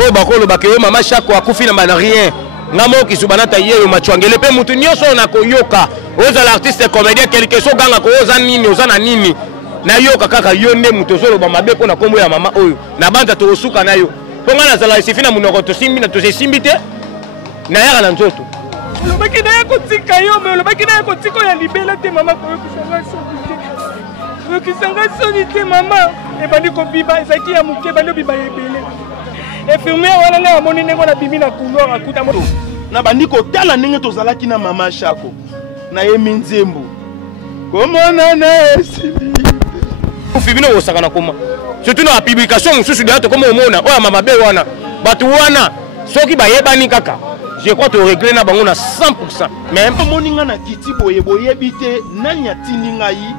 oh bakolo bakeyo mama Shako akufi na bana rien ngamo kisubanata yeyo machwangele pe mutu nyoso na koyoka oza l'artiste comédien quelque chose ganga ko oza nini oza na nini na yoka kaka yo nde mutu zolo ba mabe ko na kombo ya mama oyo na banda to osuka na yo ponga na zala isifina munoko to simbi na to simbi te na yaka na nzoto lo bakina ya kotika yo me lo bakina ya kotiko ya libela te mama ko kusanga so yo kisanga so te mama e bandi ko biba ezaki ya muke bandi biba yebele infirmière wana nga amoni nengo na bimi na couloir akuta moto na bandi ko tala ndenge tozalaki na mama Shako na ye minzembo komona na esili ufibino osaka koma surtout na publication mususu de comme omona oya mama be wana batu wana soki bayebani kaka je crois to régler na bango na 100% même moninga na kiti boye boye bité nanya tindinga yi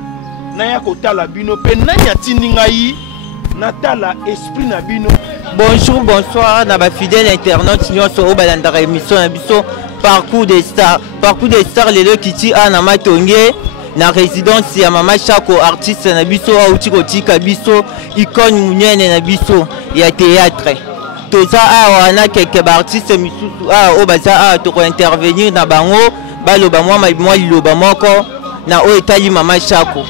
na ya kotala bino pe nanya tindinga yi natala esprit na bino. Bonjour, bonsoir, na ba fidèle internaute nyonso o balanda émission na biso parcours des stars lelo kiti ana matonge na résidence ya mama Shako artiste na biso auti kotika biso icône munene na biso ya théâtre. Toza awa na quelques artistes misusu o baza to ko intervenir na bango baloba moi liloba moko na o etali mama Shako.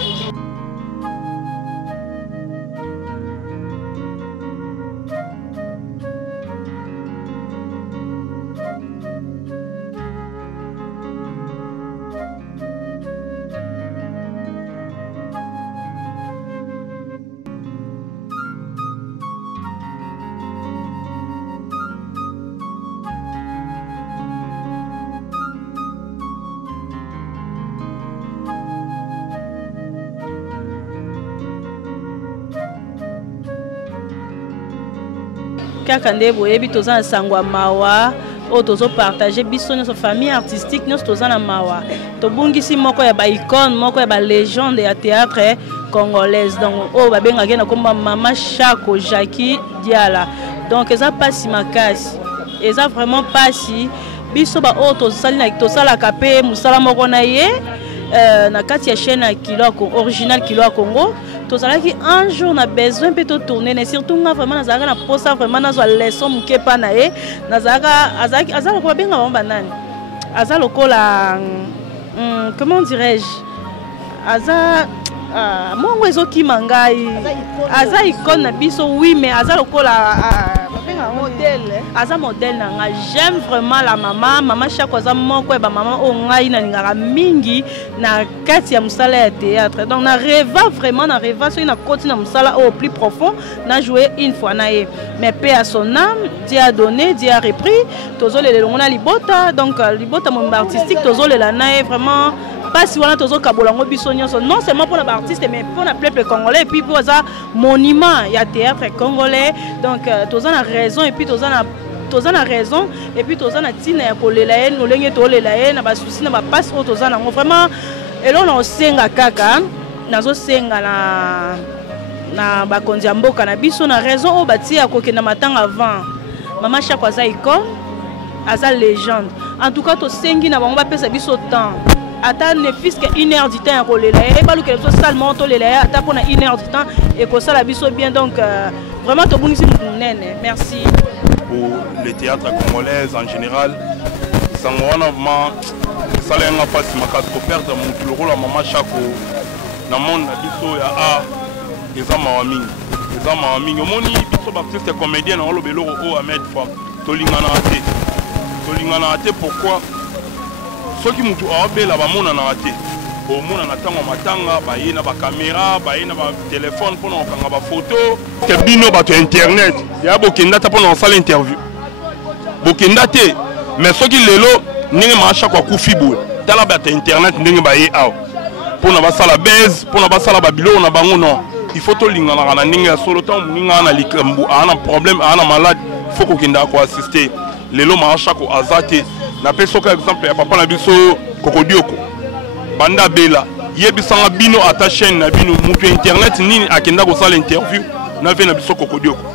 Kaka nde boyebi toza na sangwa mawa o tozo partager biso notre famille artistique nous toza na mawa to bungisi moko ya ba icône moko ya ba légende ya théâtre congolaise donc o ba benga na komba mama Shako Jackie Diala donc eza pasi makasi eza vraiment pasi biso ba o tozali na tosala kapé musala moko na ye na kati ya chaîne ya Kiloko original Kilo Congo. Tozalaki un jour na besoin peut tourner mais surtout nga vraiment nazaka na posa vraiment nazo leçon muke pa na ye nazaka azalo ko benga banani azalo ko la comment dirais-je aza mongo ezoki mangai aza icône na biso oui mais azalo ko la modèle aza modèle nanga j'aime vraiment la mama Shako aza moko ba mama o ngai na ngara mingi na kati ya musala ya théâtre donc na rêva vraiment na rêva so na côté na musala au plus profond na jouer une fois na ye mais paix à son âme Dieu a donné Dieu a repris tozole le ngona libota donc libota mon artistique tozole la na vraiment pas si wana tozo kabolango biso nyonso non seulement pour l'artiste mais pour le peuple congolais et puis pour ça monument il y a théâtre congolais donc toza na raison et puis toza na raison et puis toza na tina ya kolela ye no lenge to lela ye na ba souci na ba passe o toza na vraiment et là on senga kaka nazo senga na ba kondia mboka na biso na raison o batia ko ke na matanga avant mama Shako aza icône aza légende en tout cas to sengi na bango ba pesa biso temps ata ne fils que 1 heure du temps à rouler et balu que so salement to les ata pour 1 heure du temps et que ça la biso bien donc vraiment to bonisi nene merci pour les théâtres congolais en général ça vraiment ça les nga passe makas ko perdre mon rôle mama Shako na monde na biso ya a ezama mingi omoni biso artiste comédien na lobelo o Ahmed Fa to lingana ate pourquoi soki mutu abela bamona na ate omona na tango matanga baye na ba caméra baye na ba téléphone pour na kanga ba photo ke bino bato internet ya bokenda ta pour na sala interview bokenda te mais soki lelo ndenge ma Shako akufi boye tala ba internet ndenge baye aw pour na ba sala base pour na ba sala ba bilo na bango non il faut to lingana na ndenge ya solo temps ninga na likambu ana problème ana malade faut ko kenda ko assister lelo ma Shako azate na peso ka exemple ya papa na biso Kokodioko banda bela yebisanga bino ata chaîne na bino mutu internet nini akenda ko sala interview na ve na biso Kokodioko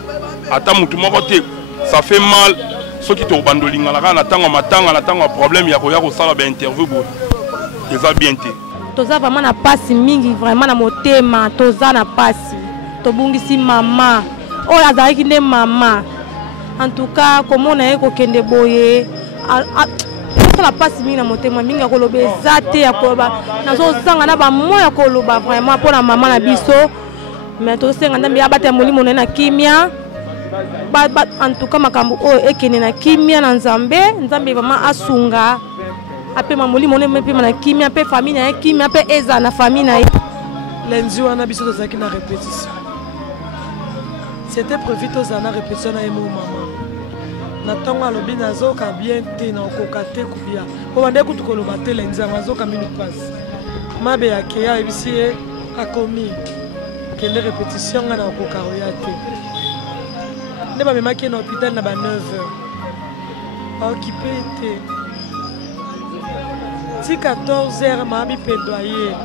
ata mutu moko te ça fait mal soki to bandolinga na tango matanga na tango problème ya ko sala ba interview bo eza bien te toza vraiment na pasi mingi vraiment na motema toza na pasi tobungisi mama o azalaki nde mama en tout cas comment on a kokende boye la passe mingi na motema mingi ya koloba ezate ya koloba nazo sanga na ba mo ya koloba vraiment pour la maman na biso mais to senga ndambi abata molimo na kimia en tout cas makambo o ekene na kimia na nzambe vraiment asunga ape molimo ne pe na kimia pe famille na kimia pe eza na famille na lundi wana biso tozaki na répétition c'était prévu tozana répétition na emo maman na ntongo alobi nazoka bien te na okoka te kubia po bande kutu koloba te lundi azoka minute passe mabe yake ya ebisi ye akomi kende répétition nga na okoka oya te nde bamemaki na hôpital na ba 9h occupé te ti 14h mabi plaidoyer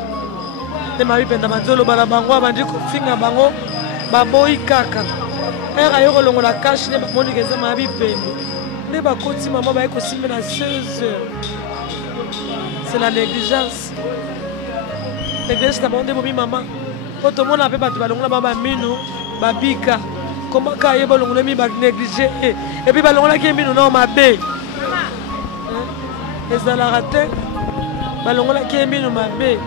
nde mabi penda mazoloba na bango abandi kofinga bango baboyi kaka ere ayo kolongola kashe nde bamoni keza mabi pende nde bakoti mama baye kosimba na 16h c'est la négligence négligence na bango nde bomi mama po tomona mpe bato balongola bango baminu babika comment ka ye balongola mi banéglige et puis balongolaki ye mbino nao mabe ezalaka te balongolaki ye mbino mabe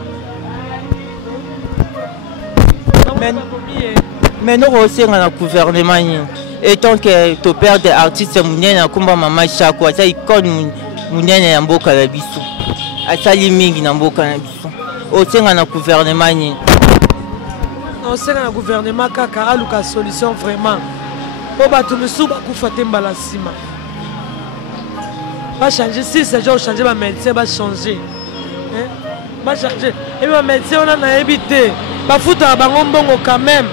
mais nous aussi dans le gouvernement étant que ton père des artistes munene na kumba mama Shako ça icône munene ya mboka la biso asali mingi na mboka na biso aussi dans le gouvernement aussi dans le gouvernement kaka aluka solution vraiment po batu misu bakufa te mbala sima ba changer si c'est genre changer ba médecin ba changer hein ba changer et ba médecin on a évité ba futa bango mbongo quand même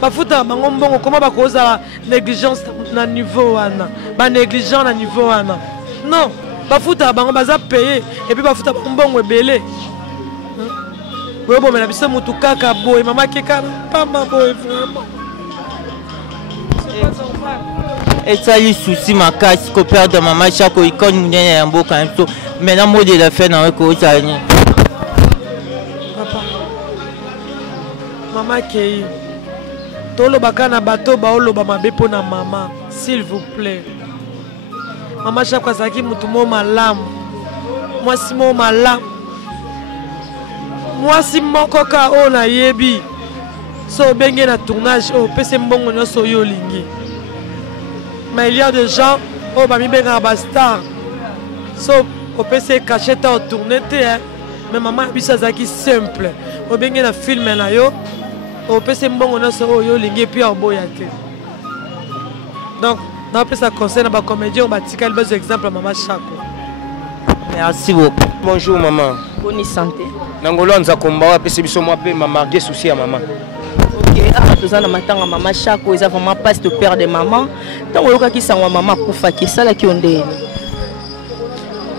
ba futa bango mbongo comment ba cause la négligence na niveau wana ba négligent na niveau wana non ba futa bango baza payer et puis ba futa bango mbongo ebele bon mais la biso mutu kaka boy mama keka pamba boy vraiment et ça les soucis ma casse ko père de maman Shako icône munene ya mboka na biso maintenant mode la fait na ko tsani papa mama kei toloba na bato baoloba mabe pona mama s'il vous plaît mama Shako azaki mutu mo malamu mwasi mo malamu mwasi moko ka o na yebi so benge na tournage o pese mbongo nyonso yo lingi mais il y a des gens oh bami benga ba star so o pese cachette au tourner te hein mais maman bisa zaki simple o benge na film na yo o pese mbongo nyonso yo lingi puis o boya te donc na pesa conseil na ba comédien ba tikal besoin exemple maman Shako. Merci beaucoup. Bonjour maman. Bonne santé. Nangolo nza komba wa pesi biso mwa pe mama ge souci ya maman. OK, tozana matanga maman Shako eza vraiment passe de père de maman. Tango yoka ki sangwa maman kufa ki sala ki ondeni.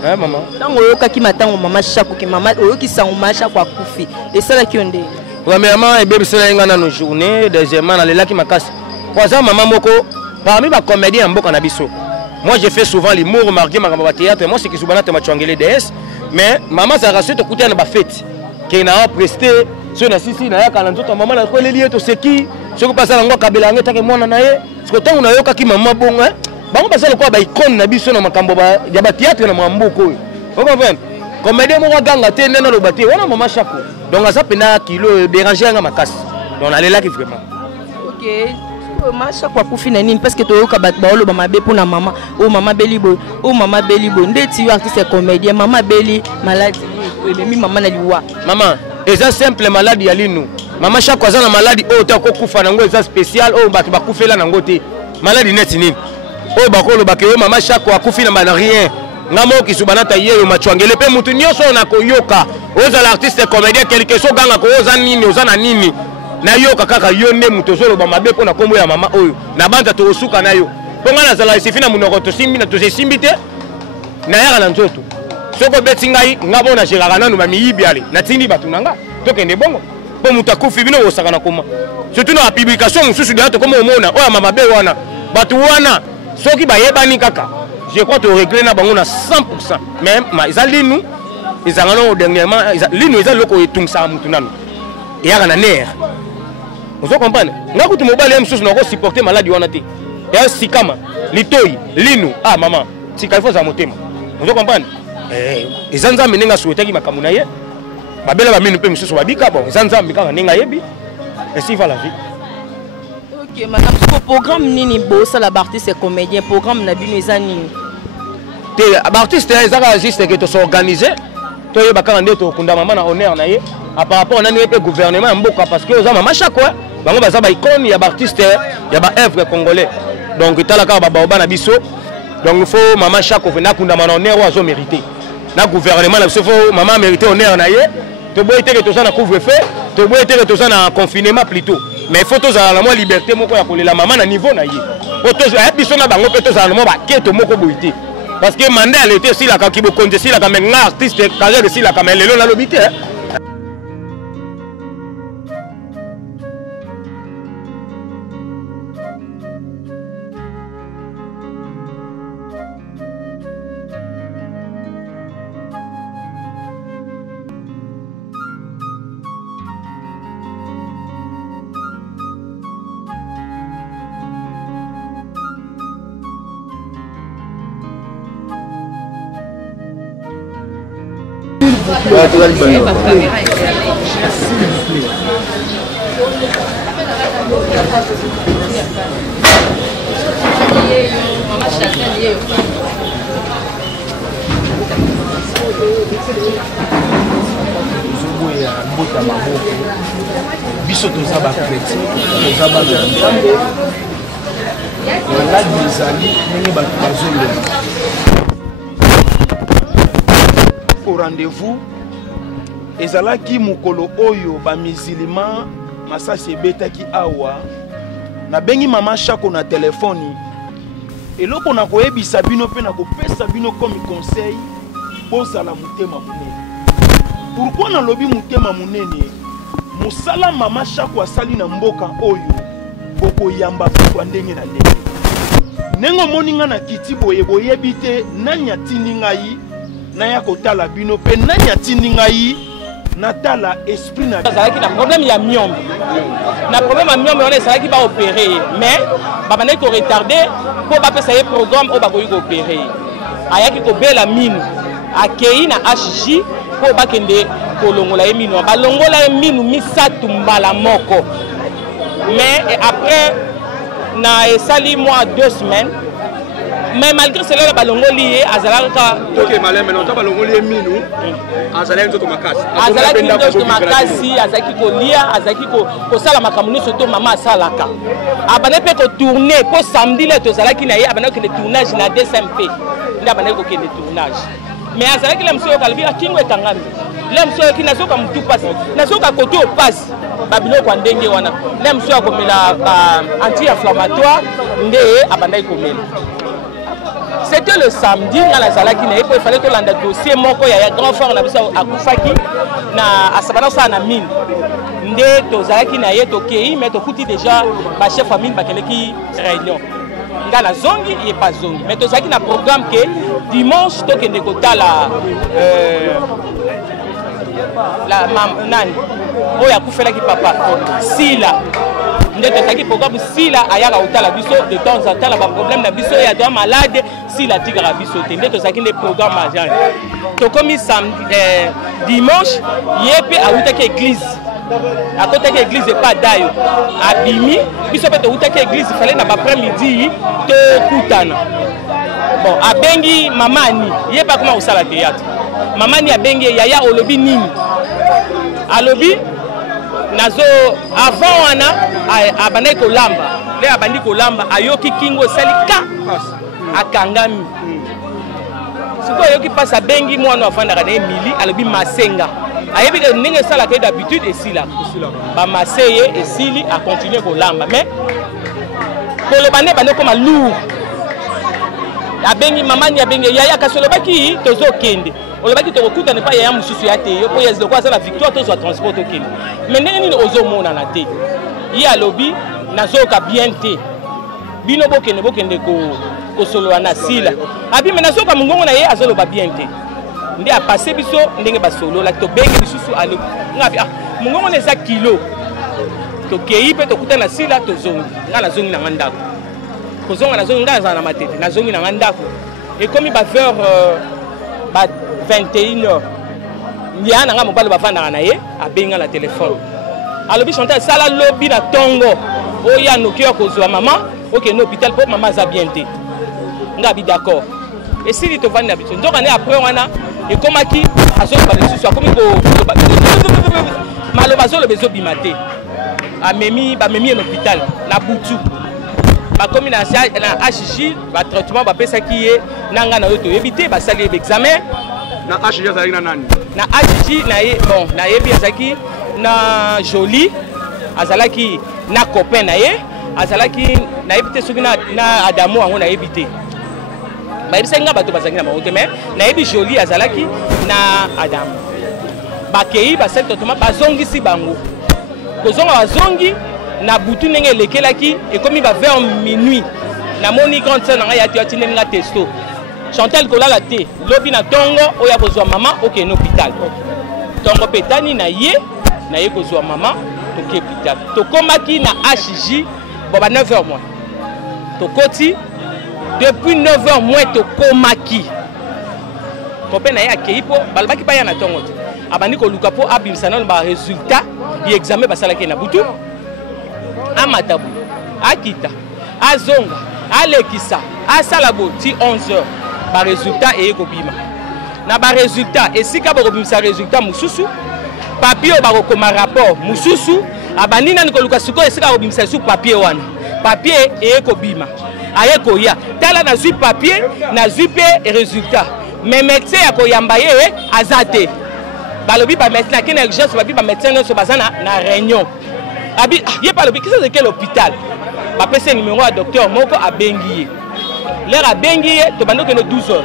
Maman. Tango yoka ki matanga maman Shako ki maman yoki sangwa maman Shako akufi. Et sala ki ondeni. Premièrement, et bébé sala nga na nos journées, deuxièmement na lela ki makasi. Troisièmement maman moko parmi ba comédien mboka na biso. Moi je fais souvent l'humour, marqué ma théâtre, moi c'est que souvent tu m'as DS, mais maman ça rassure te coûter na ba fête. Qui n'a presté sur na sisi na yaka na nzoto maman na ko leli to seki, ce que passe na ngo kabela ngeta ke mwana na ye, ce que tant on a yoka ki maman bonga, bango passe le ko ba icône na biso na makambo ba ya ba théâtre na mamboko. Vous comprenez? Comédien mo ganga te nena lo bati, wana maman Shako. Donc ça pena kilo déranger nga makasi. Donc on allait là qui vraiment. OK. Masha kwa kufina nini parce que toyoka bat baolo ba mabe pona mama o mama belibo ndeti yo artiste comédien mama beli malade mi mama na liwa maman eza simple malade ya linu mama Shako azana malade o ta ko kufa nango eza spécial o bato bakufela nango te malade neti nini o bakolo bakeyo mama Shako akufi na bana rien ngamo kisubana ta yeyo machwangele pe mutu nyoso na koyoka oza l'artiste comédien quelque chose ganga ko oza nini oza na nini na yo kaka yo nde muto zolo ba mabe pona kombo ya mama oyo na banda to osuka na yo ponga na zala isifina munoko to simbi na to simbi te na yaka na nzoto soko beti ngai ngabo na jeraka nanu ba miyibi ale na tindi batu nanga to kende bongo po mutakufi bino osaka na koma surtout na publication mususu de to comme omona oya mama be wana batu wana soki ba yebani kaka je crois to régler na bango na 100% même ma izali nous izangano dernièrement lino izali loko etungsa mutu nanu yaka na nerf. Vous comprenez? Nga kutu mobile msusu na ko supporter maladi wana te. ya sikama litoi linu ah maman tika il faut za motema vous comprenez ezanza menenga souhaitaki makambo na ye babela ba minu pe misusu babika bon ezanza mbika nenga yebi et si va la vie. OK madame ce programme nini bossa la artiste et comédien programme na bino ezani te artiste ezaka juste que to s'organiser to yeba ka ndeto kunda mama na honneur na ye par rapport na nipe gouvernement mboka parce que za mama chaque fois bango baza ba icône ya artiste ya ba œuvre congolais donc italaka ba baoba na biso donc il faut maman chaque fois kunda mama na honneur ozo mériter na gouvernement na biso faut maman mériter honneur na ye to boy te que to ça na couvre-feu to boy te que to ça na confinement plutôt mais il faut to za la moi liberté moko ya kolela maman na niveau na ye auto biso na bango pe to za na mo ba keto moko boité parce que Mandela était aussi la qui vous connaissez la comme un artiste carrière aussi la comme le long la lobité. biso toza ba chrétien toza ba nzambe maladi ezali ndenge bato bazolema au rendez-vous ezalaki mokolo oyo bamizilima masasi ebetaki awa nabengi mama Shako na telefoni eloko na koyebisa bino mpe na kopesa bino comme conseil bozala motema monene. Pourquoi nalobi motema monene? Mosala mama Shako asali na mboka oyo bokoyamba kwa ndenge na ndenge. Nengo moninga na kiti boye boyebi te nani atindi ngai na ya kotala bino pe nani atindi ngai natala esprit na azalaki na problème ya myombe na problème ya myombe on ezalaki ba opérer mais babane ko retarder pour ba pesa ye programme o ba ko opérer ayaki ko bela minu akei na HJ pour ba kende ko longola ye minu ba longola ye minu misatu mbala moko mais après na esali moi 2 semaines. Mais malgré cela, balongoli est azalaka. Ok, malin maintenant tu balongoli est minou. Azalaki nzoto makasi. Azalaki nzoto makasi, azalaki kolia, azalaki ko sala makamuni surtout maman salaka. Abane pe ko tourner pour samedi là to zalaki na ye abane ko le tournage na DSMP. Nda abane ko le tournage. Mais azalaki la monsieur kalbi akingo etangami. La monsieur ki nazoka mutu passe. Nazoka koto au passe. Babilo kwa ndenge wana. La monsieur akomela anti-inflammatoire nde abane ko mela. C'était le samedi, il fallait que l'on dossier moko ya grand frère na biso akufaki na asabana sa na mine. Nde tozalaki na ye tokei mais tokuti déjà ba chef famille bakeleki réunion. Ngala zongi et pas zongi. Mais tozalaki na programme que dimanche tokende kotala la nani oya kufelaki papa Sila. Nde tozalaki programme Sila ayaka kotala biso de temps en temps la problème na biso ya doit malade Sila tigara biso te. Nde tozalaki des programmes agent. To komi samedi dimanche yepe awutaki église. À côté de l'église et pas d'ailleurs. Abimi, biso pe to utaki église fallait na après-midi te kutana. Bon, abengi mamani, yé pas comment usala théâtre. Mamani abengi yaya olobi nini. Alobi nazo avant wana abandai ko lamba. Le abandi ko lamba ayoki kingo salika akangami. Siko ayoki passe abengi mwana afanda kana Emily alobi masenga. Ayebi que ninge sala que d'habitude et si là ba maseye et sili a continuer ko lamba mais ko le bane bane comme lourd abengi mamani abengi yaya kasolo baki tozo kende o baki to kuta ne pas yaya mususu ya te yo po yes de quoi ça la victoire to so transport to kende mais ndenge ni ozo mona na te ya lobi nazoka bien te bino bokende ko solo na sila abi menazoka mungongo na ye azolo ba bien te ndi a passé biso ndenge ba solo la to bengi bisusu ale ngabi mungongo ne za kilo to kei pe to kutana sila to zongi ngala zongi na ngandako kozonga nazongi nga nazala na matete nazongi nanga ndako ekomi ba vers ba 21h ya nanga mobali bavandaka na ye abenga na telefone alobi Chantal sala lobi na tongo oya noki ya kozwa mama okende hôpital mpo mama aza bien te nga bi d'accord esili tovandi na biso nzoka ne après wana ekomaki azoloba lisusu akomi maloba azoloba ezobima te bamemi ye na hôpital na butu bakomi na HJ batraitement bapesaki ye nanga na oyo toyebi te basali ye baexamen na HJ azalaki na nani na HJ na ye bon nayebi azalaki na Jolie azalaki na copain na ye azalaki nayebi te soki na Adamu yango nayebi te bayebisaki nga bato bazalaki na bango te mais nayebi Jolie azalaki na Adamu bakei basali traitement bazongisi bango kozonga bazongi na butu ndenge elekelaki ekomi ba vers minuit namoni grande sœur nanga yati yati ndenge nga testo Chantal kolala te lobi na tongo oya kozwa mama okende hôpital tongo petani na ye kozwa mama toke hôpital tokomaki na HJ bon ba 9h moins tokoti depuis 9h moins tokomaki copain na ye akei po balabaki pa ya na tongo te abandi koluka po abimisa na ba résultat ya examen basalaki na butu amatabu akita azonga alekisa asala boti 11h ba résultat ekobima na ba résultat esika bakobimisa résultat mususu papier bakokoma rapport mususu abandi nani koluka siko esika bakobimisa su papier wana papier ekobima ayekoya tala na zui papier na zui pe résultat mais médecin akoyamba ye azate balobi ba médecin akina urgence babi ba médecin nyonso bazana na réunion abi ye balobi kisa de quel hôpital ba pese numéro à docteur moko abengi ye l'air abengi ye to bando ke no 12h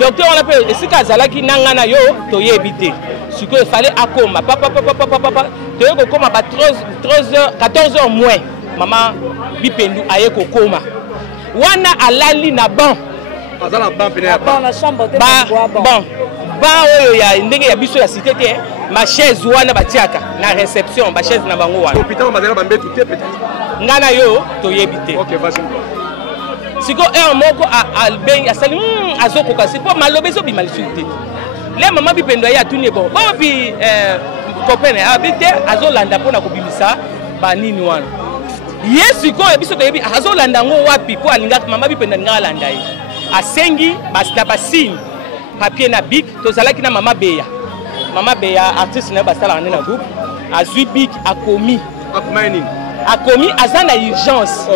docteur on appelle esika azalaki nanga na yo to yebite siko il fallait akoma papa to yeko koma ba 13h 14h moins maman bipendu aye kokoma wana alali na ban azala ban pene Bon, la chambre de bon oyo ya ndenge ya biso ya cité te ma chaise wana batiaka na réception ba chaise na bango wana hôpital bazala bambetu te peut-être ngana yo toyebi te OK vas-y siko un moko albengi asali azokoka sipo malobe zo bimalisuté le mama bipendo ya tuni bon bi copain abite azolanda pona kobimisa ba nini wana yesu ko biso toyebi azolanda ngo wapi po alinga mama bipendo nga alanda ye asengi basta basine papier na bic tozalaki na mama beya artiste na basala na groupe azui bic akomi aza na urgence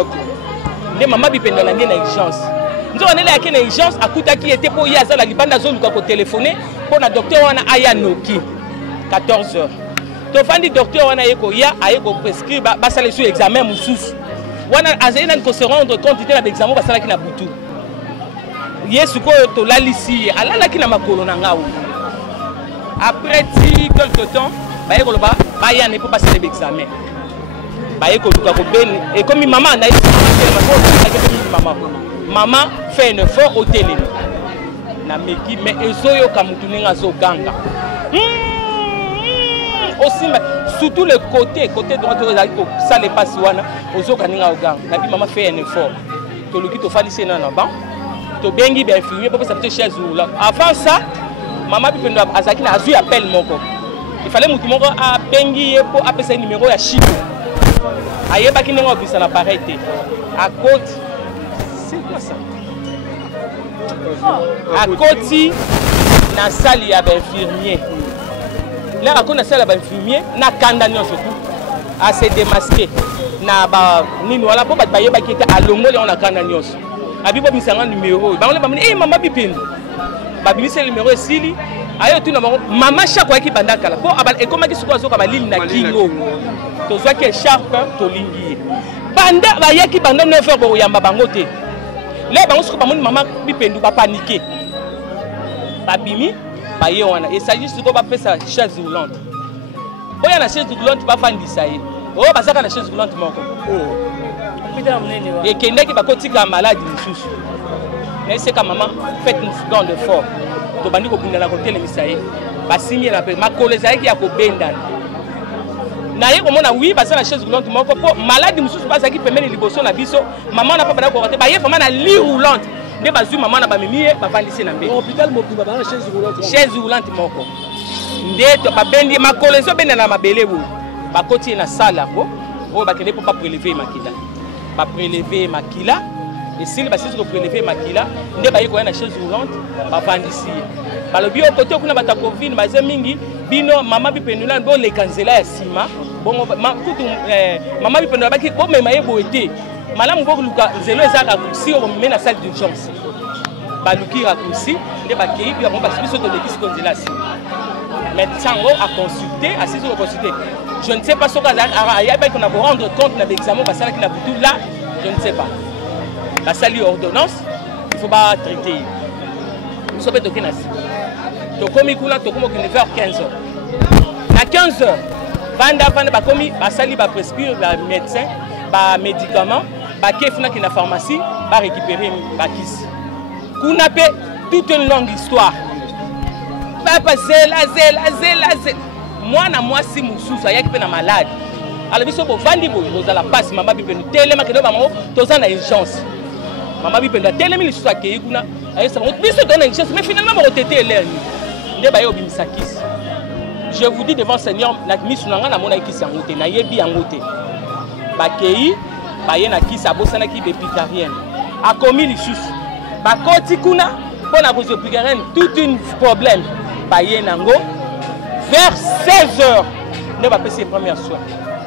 nde mama bipendo na na urgence nzo nele yake na urgence akutaki ete po ye azala libanda zoluka ko téléphoner po na docteur wana aya noki 14h tofandi docteur wana yeko ya ayeko prescrire basala sur examen mususu wana azali na ko se rendre compte te na examen basala ki na butu yesu ko to lalisi alalaki na makolo na ngao après quelque temps baye koloba baya ne po passer l'examen baye ko luka ko beni et comme maman na maman fait un effort au télé na meki mais ezoyo kamutuninga zo ganga aussi surtout le côté droit ça les passe wana ozo kaninga oganga na bi maman fait un effort to luki to falisi na na ban to bengi bien infirmier pour que ça te chaise là avant ça maman bipendo azaki na azu appel moko il fallait mutu moko a bengi pour appeler numéro ya chipo ayeba ki ndenge obisa na pareil te à côté c'est quoi ça à côté na salle ya infirmier là à côté na salle ya infirmier na kanda nyonso tout à se démasquer na ba nini wala po bayeba ki te alongole on a kanda nyonso abi bo bisanga numéro bangole bamoni mama bipendo babimisa numéro esili ayo tuna mama chaque fois ki bandaka la po abal ekomaki suko azoka balili na kingo tozwa ke sharp tolingi banda bayaki banda 9h bo yamba bango te le bango suko bamoni mama bipendo ba paniquer babimi baye wana et s'agit suko ba pesa chaise roulante oya na chaise roulante ba fandisa ye o bazaka na chaise roulante moko et kendeki bakotika malade mususu mais c'est que maman fait une seconde d'effort to bandi ko bunda na ko telemisa ye basimi na pe makolo ezaki ya ko benda naye komona oui basa na chaise roulante moko po malade mususu bazaki pembeni liboso na biso maman na papa na ko te ba ye vraiment na lit roulante nde bazwi maman na bamimie bavandisi na mbe hôpital mobimba ba na chaise roulante moko nde to babendi makolo so benda na mabele bo bakoti na sala ko oyo bakende po ba prélever makila ba prélever makila esili basisi ko prélever makila nde baye ko na chaise roulante bavandisi balobi o kote kuna bata covid baze mingi bino mama bipendula bo le kanzela ya sima bongo kutu mama bipendula baki bo mema yebo ete malamu ko luka zelo ezaka kusi o mena salle d'urgence baluki rakusi nde bakei bi ba biso to lekisi konzela sima médecin a consulté assise au consulter je ne sais pas ce qu'il y a qu'on a rendre compte de l'examen parce que la boutou là je ne sais pas la salle ordonnance il faut pas traiter nous sommes toqués na to komi kula to komo vers 15h à 15h vanda ba komi ba sali ba prescrire ba médecin ba médicament ba kefuna ki na pharmacie ba récupérer ba kisi kuna pe toute une longue histoire papa zela moi na moi si mususu ayaki pe na malade alors biso bo vandi bo la passe mama bipendo telema kedo ba mo toza na urgence mama bipendo telemi lisusu akei kuna ayesa mo biso dona urgence mais finalement mo tete eleni nde ba yo bimisakisi je vous dis devant Seigneur na misu nanga na mona ikisi yangote na yebi yangote bakei baye na kisi abosana ki bépitarien akomi lisusu bakoti kuna pona ko bépitarien tout un problème baye nango vers 16h ne va passer première soir.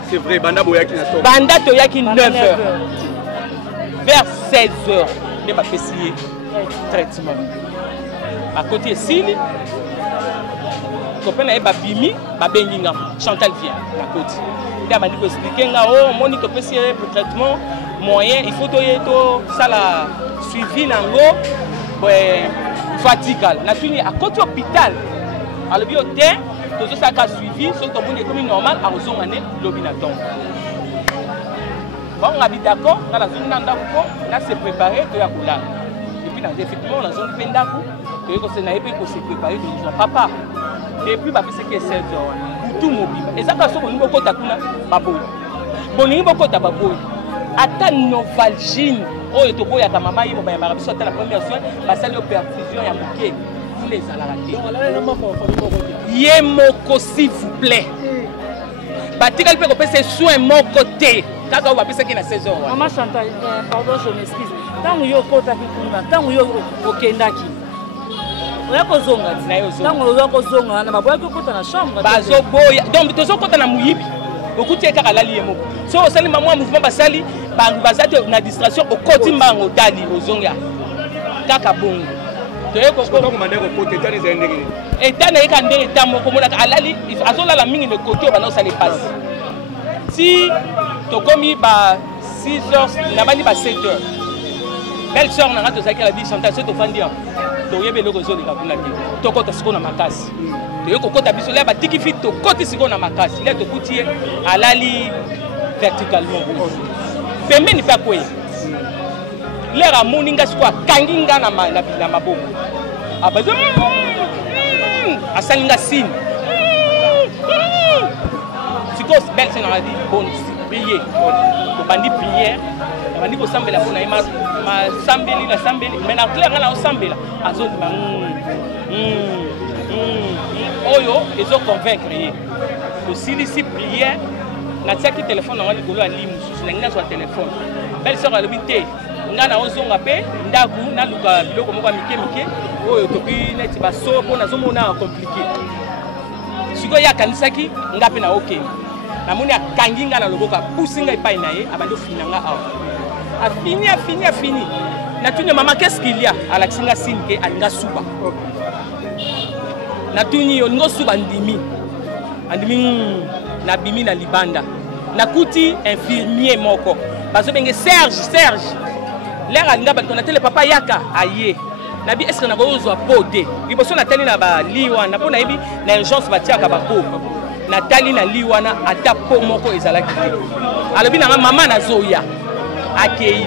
C'est vrai, banda boyaki na top. Banda toyaki 9h. Vers 16h ne va passer traitement. À côté Sili, copain na ba bimi, ba benginga, Chantal vient à côté. Il m'a dit que expliquer nga oh moni to passer le traitement moyen, il faut to ça la suivi nango fatigue. Na tuni à côté hôpital. Alors bien tout ça a suivi, ce que vous comme normal à Ozongane, l'obinaton. Bon, on a dit d'accord, on a la zone d'Andako, on a se préparé de la couleur. Et puis, effectivement, on a la zone d'Andako, on s'est préparé de nous papa. Et puis, c'est que 16 heures. Tout mobile. Et ça, c'est ce qu'on a beaucoup de babou. Bon, il y a beaucoup de babou. Attends, novalgine. Oh, et tout le monde, il y a maman, il y a la première soin, parce que la perfusion, il y a bouquet. Les Yemoko s'il vous plaît. Batikal peut repasser soin mon côté. Quand on va passer qui na 16 heures. Maman Chantal, pardon, je m'excuse. Tant que yo kota kikuna, tant que yo okendaki. Oya kozonga, tant que yo kozonga na maboya kota na chambre. Bazo boya. Donc tozo kota na muyibi. Okuti eka la liemo. So osali maman mouvement basali, bangu bazate na distraction okoti mbango dali ozonga. Kaka bongo. État n'est qu'un état alali azola mingi le côté on ça les passe si to komi ba 6h na bani ba 7h belle sœur na to ça la dit Chantal to fandia to yebe le réseau de kakuna ki to kota siko na makasi to yeko kota biso la ba tiki fit to koti siko na makasi là to kutie alali verticalement pembe ni pa quoi l'air à moninga squat kanginga na maboko abazo asalinga signe siko belle c'est na dit bon prier to bandi prière bandi ko sambela pona ma sambeli na sambeli mais na clair na sambela azo oyo ezo convaincre ye to silisi prière na tsaki téléphone na ngali golo ali mususu na ngina so téléphone belle sœur a l'habité ngana ozonga pe ndaku na luka biloko moko mike oyo toki neti baso po nazomona compliqué siko ya kanisaki ngape na okay namoni akangi nga na loboko apusinga epai na ye abandi ofinanga awa afini natuni mama qu'est-ce qu'il y a alaksinga sinke alinga suba natuni olingo suba ndimi nabimi na libanda nakuti infirmier moko bazobenge Serge l'air alinga bato tele papa yaka aye nabi est-ce que na kozwa pode liboso na tali na ba liwana pona yebi na urgence batiaka bako na tali na liwana ata po moko ezalaki alobi na mama na zoya akei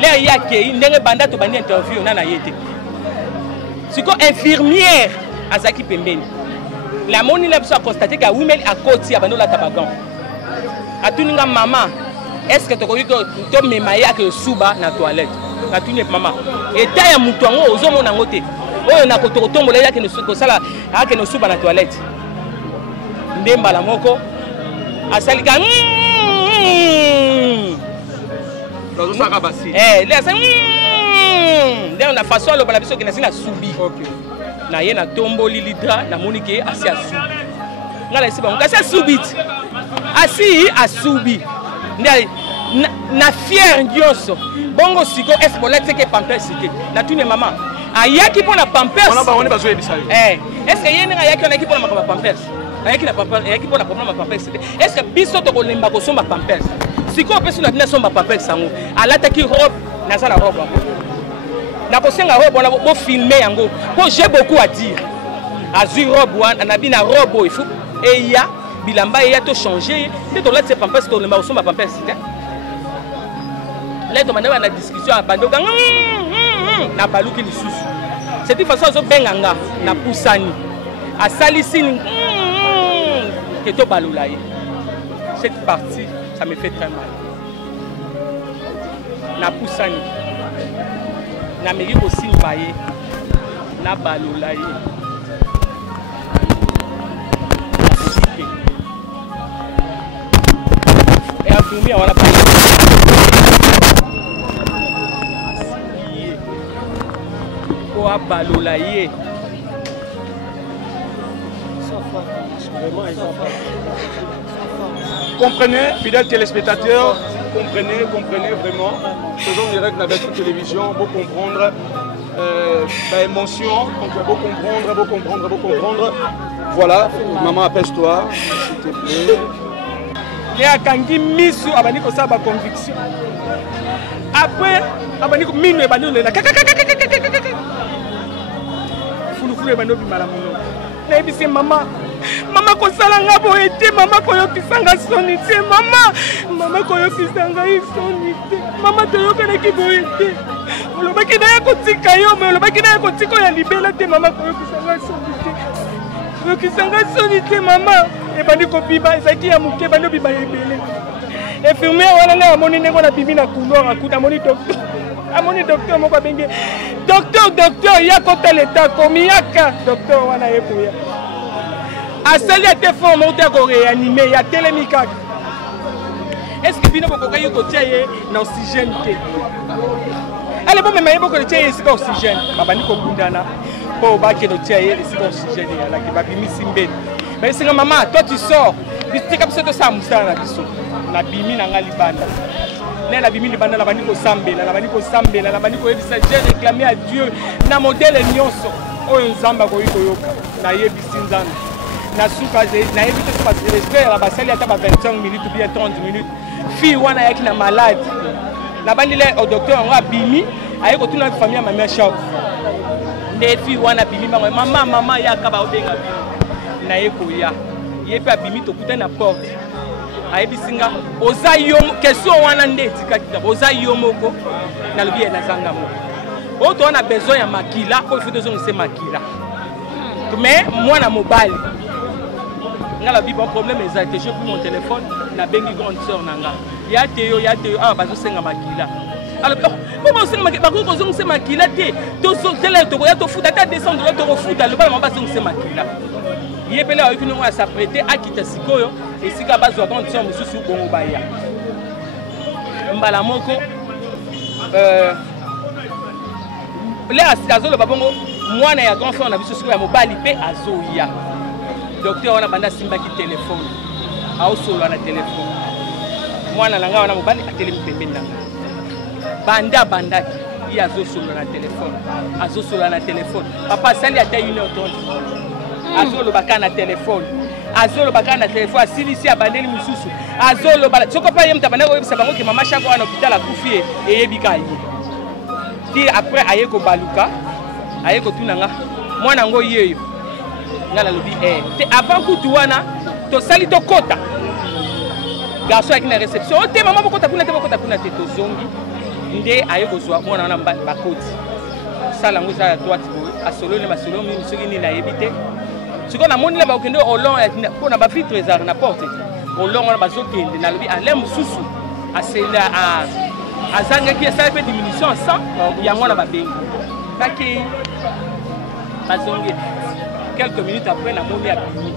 l'air yakei ndenge banda to bandi interview na yete siko infirmière azaki pembeni La moni là a constaté que oui mais à côté abandon la tabagan. A tuninga maman, est-ce que tu connais que tu me maïa que suba na toilette? A tuninga maman. Et taille mutuango aux hommes en côté. Oh na koto tombo là que nous sala a que nous suba na toilette. Ndemba la moko. A salika. Dans ça rabassi. Là ça. On a façon le balabiso qui na subi. OK. Na ye na tombo lilidra na monike asi asu ngala isiba ngasi asubit asi asubi ndali na fier ndioso bongo siko espolete ke pampers ite na tune mama ayaki pona pampers on a ba on ba zo ebisa est-ce que yene ayaki on ayaki pona makaba pampers ayaki na pampers ayaki pona problème pampers ite est-ce que biso to kolemba ko somba pampers siko peso na dina somba pampers sango alataki robe na sala robe na kosenga robe on a filmer yango po j'ai beaucoup à dire azui robe wana na bina robe il faut et ya bilamba ya to changer mais to là c'est pampers to le ma osoma pampers là to manana na discussion abando na baluki lisusu c'est une façon zo benganga na pusani a salisini que to balula ye cette partie ça me fait très mal na pusani na meri ko simba ye na balula ye e afumi awala pa ko balula ye comprenez, fidèles téléspectateurs, comprenez vraiment. Faisons des règles avec la télévision pour comprendre l'émotion, pour comprendre. Voilà, maman, apaise-toi, s'il te plaît. Il a kangi misu abani ko sa ba conviction. Après abani ko minu e banu la fulu e banu bi malamuno. Na ebisi mama ko sala ngabo ete mama ko yo kisanga soni te mama ko yo kisanga soni te mama to yo kana ki bo ete olobaki na ko tika yo me olobaki na ko tiko ya libela te mama ko yo kisanga soni te yo kisanga soni te mama e bandi ko biba ezaki ya muke bandi biba ebele infirmière wana na amoni nengo na bibi na couloir akuta amoni docteur moko benge docteur ya kota l'état komiyaka docteur wana yekoya asali ate forme ote ko réanimer ya télémikak est-ce que bino boko kayo kotia ye na oxygène te ale bo mema yebo ko tia ye sika oxygène babani ko bundana po ba ke no tia ye sika oxygène ya la ke babimi simbeni mais singa maman toi tu sors bistika biso to samusana na biso na bimi na ngali banda na bimi libanda na bani ko sambela na bani ko yebisa j'ai réclamé à Dieu na modèle nyonso oyo nzamba ko yoka na yebisi nzamba na suka na éviter ce parce que respect la basali ata ba 25 minutes ou bien 30 minutes fille wana yaki na malade na bandi le au docteur on a bimi aye ko tuna famille ma mère shop ne fille wana bimi mama ya ka ba obenga bimi na yeko ya yepe abimi to kuta na porte aye bisinga oza yo question wana nde tikaki oza yo moko na lobi na zanga moko o to on a besoin ya makila ko il faut besoin de makila mais moi na mobile ngala bi bon problème exact j'ai pris mon téléphone na bengi grande sœur nanga ya teyo ah bazo senga makila alors bon senga makila ba ko zo senga makila te to so tele to ya to futa ta descendre to ko futa le ba ma bazo senga makila yebele a eu à s'apprêter à quitter sikoyo et sika bazo grande sœur mususu bongo baya mbala moko là azolo babongo mwana ya grand frère na biso sikoyo ya mobali pe azoya docteur wana banda simba ki téléphone au solo na téléphone mwana nanga wana mobali atelemi pembeni nanga banda ki azo solo na téléphone papa sali ata 1h30 azolo baka na téléphone asilisi abandeli mususu azolo bala soko pa yemta banda ko yebisa bango ke mama shako wana hôpital akufi e yebika ye ti après aye ko baluka aye ko tunanga mwana ngo yeyo ngala lobi te avant kutu wana to sali to kota garçon avec na réception o te mama bokota kuna te to zongi nde aye ko zwa mwana wana bakoti sala ngo za droite bo asolo ne masolo mi soki ni na yebite Ce qu'on a montré là-bas, au long, on a pas fait très à la porte. Au long, on a pas sauté. On a levé à l'air sous à Zanga qui a fait diminution en sang. Il y a moins là-bas. Quelques minutes après, on a monté à Bini.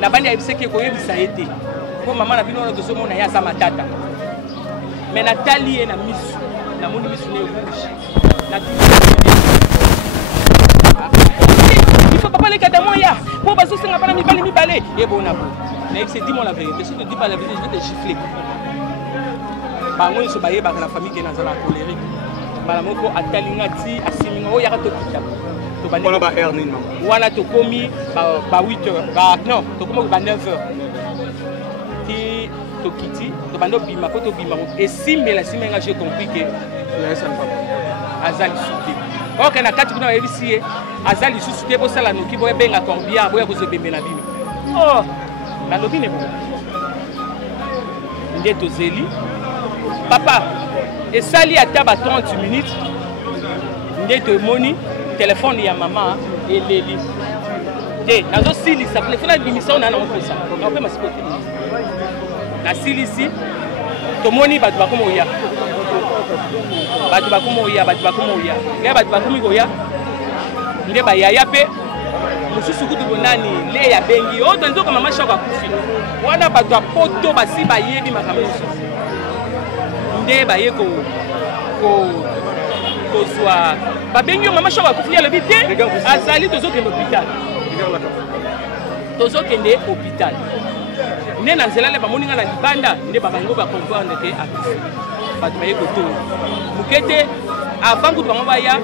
Là-bas, il y a ce qui a été. Pour maman, la Bini, on a dit que on a sa matata. Mais Nathalie est na misu. La monté misu n'est rouge. Il faut pas parler qu'à moi, ya. Pour passer, c'est pas mi balé. Et bon, on a beau. Mais c'est dis-moi la vérité. Si tu dis pas la vérité, je vais te gifler. Bah, moi, je suis baillé par la famille qui est dans la colérique. Bah, la moko a talingati, a simingo, il y a un topita. Voilà, bah, Ernin. Voilà, tu commis, bah, 8 heures. Bah, non, tu commis, bah, 9 heures. Ti, tu kiti, tu vas nous bima, tu bima. Et si, mais la siminga, j'ai compris que. Azali souté. Ok, na 4 kuna ici, Azali souté pour ça, la noki, pour bien la combien, pour que vous bébé la bime. Oh, la lobby n'est pas. Ndeto Zeli. Papa, et ça li à table 30 minutes. Ndeto Moni, téléphone ya maman et Leli. Té, nazo sili ça téléphone à l'émission on a un peu ça. On peut m'expliquer. Na sili ici, to Moni ba ba komo ya. Ba ba komo ya, ba ba komo ya. Ya ba komo ya. Nde ba ya pe. Mususu kutu bonani le ya bengi. O tonzo kama mama shaka kufi. Wana ba to poto ba si ba yebi makamusu. Nde ba ye ko soit ba bengi mama shaka kufi ya le bité. Azali tozo ke l'hôpital. Tozo ke ndé hôpital. Né na nzela le ba moninga na libanda nde ba bango ba comprendre que akufi. Ba to ba ye ko to. Mukete avant que bango ba ya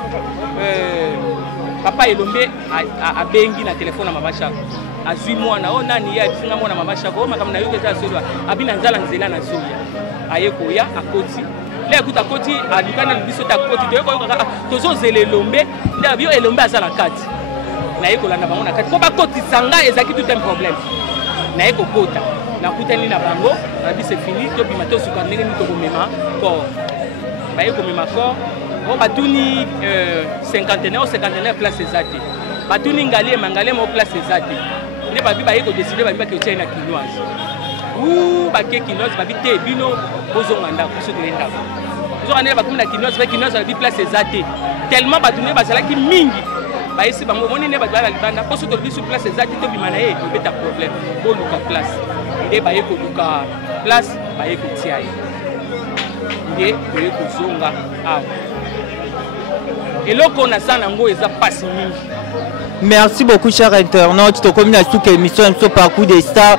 papa elombe a bengi na téléphone na mama shako azui mwana o nani ya bisinga mwana mama shako o makam na yoke za solwa abina nzala nzela na zoya ayeko ya akoti le akuta koti alukana biso ta koti to yeko tozo zele elombe nda bio elombe azala kati na yeko landa bango na kati ko ba koti sanga ezaki tout un problème na yeko kota na kutani na bango na bi c'est fini to bima to suka ndenge ni to komema ko ba yeko mema ko on batuni cinquantenaire place ezate batuni ngalier mo place ezate ne ba bi ba yeko décider ba bi ba ke tient na quinoise ou ba ke quinoise ba bi te bino bozonga ndako so de ndako bozonga ne ba comme na quinoise ba bi place ezate tellement batuni ba sala ki mingi ba isi ba moni ne ba ba la libanda poso to bi sur place ezate to bi manaye to beta problème bo luka place ide ba yeko luka place ba yeko tiaye ide ko yeko zonga awa. Merci beaucoup, chers internautes. Tu comme la sous-émission sur parcours des stars,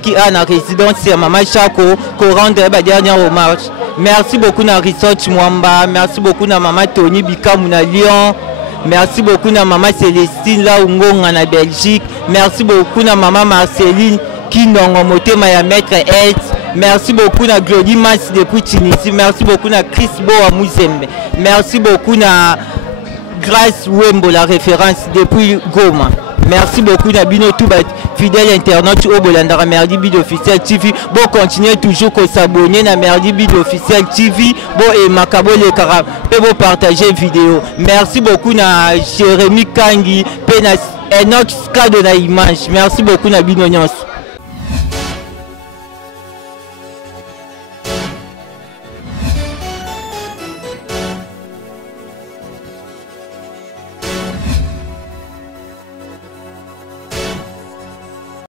qui a la résidence à Maman Chako, qui rend la dernière hommage. Merci beaucoup, na Resort Mwamba. Merci beaucoup, na Maman Tony Bika Mouna Lyon. Merci beaucoup, na Maman Célestine là en Belgique. Merci beaucoup, na Maman Marceline qui n'ont moté ma maître Ed. Merci beaucoup na Glody Mas depuis Tunisie. Merci beaucoup na Chris Bo à Mouzembe. Merci beaucoup na Grace Wembo la référence depuis Goma. Merci beaucoup na Bino Touba fidèle internaute au Bolandara Merdi Bid officiel TV. Bon continuez toujours à s'abonner na Merdi Bid officiel TV. Bon et Makabo le Kara. Et bon partager vidéo. Merci beaucoup na Jérémy Kangi. Penas Enoch Skado na image. Merci beaucoup na Bino Nyos.